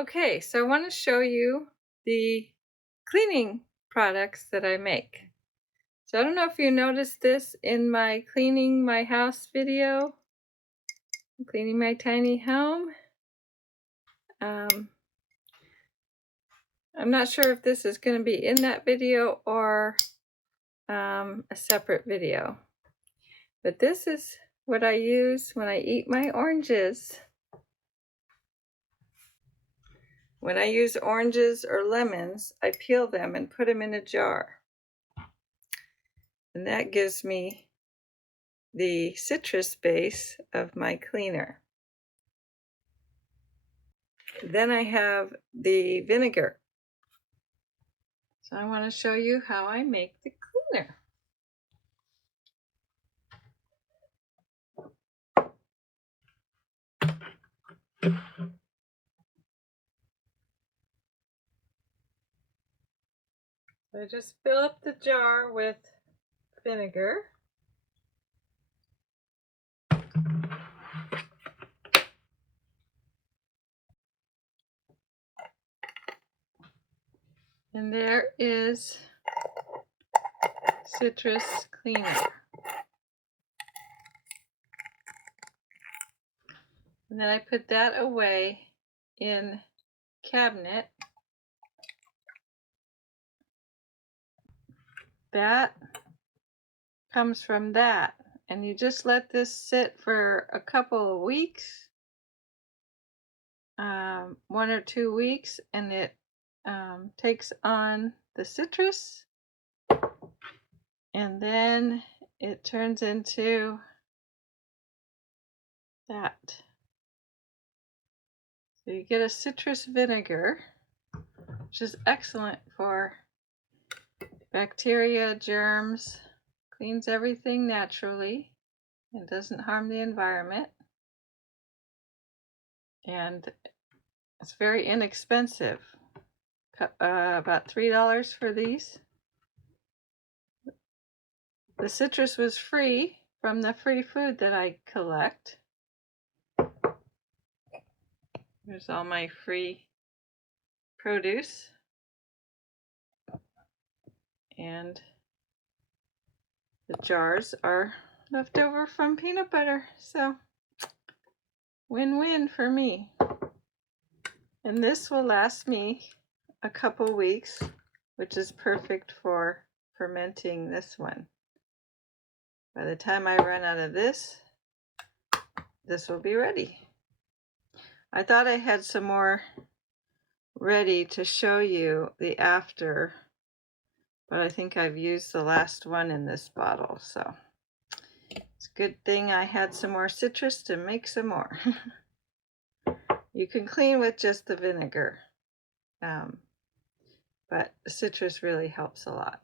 Okay, so I want to show you the cleaning products that I make. So I don't know if you noticed this in my cleaning my house video, cleaning my tiny home. I'm not sure if this is going to be in that video or a separate video. But this is what I use when I eat my oranges. When I use oranges or lemons, I peel them and put them in a jar. And that gives me the citrus base of my cleaner. Then I have the vinegar. So I want to show you how I make the cleaner. So I just fill up the jar with vinegar. And there is citrus cleaner. And then I put that away in cabinet. That comes from that. And you just let this sit for a couple of weeks, 1 or 2 weeks, and it takes on the citrus, and then it turns into that. So you get a citrus vinegar, which is excellent for bacteria, germs, cleans everything naturally, and doesn't harm the environment. And it's very inexpensive, about $3 for these. The citrus was free from the free food that I collect. There's all my free produce. And the jars are left over from peanut butter. So win-win for me. And this will last me a couple weeks, which is perfect for fermenting this one. By the time I run out of this will be ready. I thought I had some more ready to show you the after, but I think I've used the last one in this bottle, so it's a good thing I had some more citrus to make some more. You can clean with just the vinegar, but the citrus really helps a lot.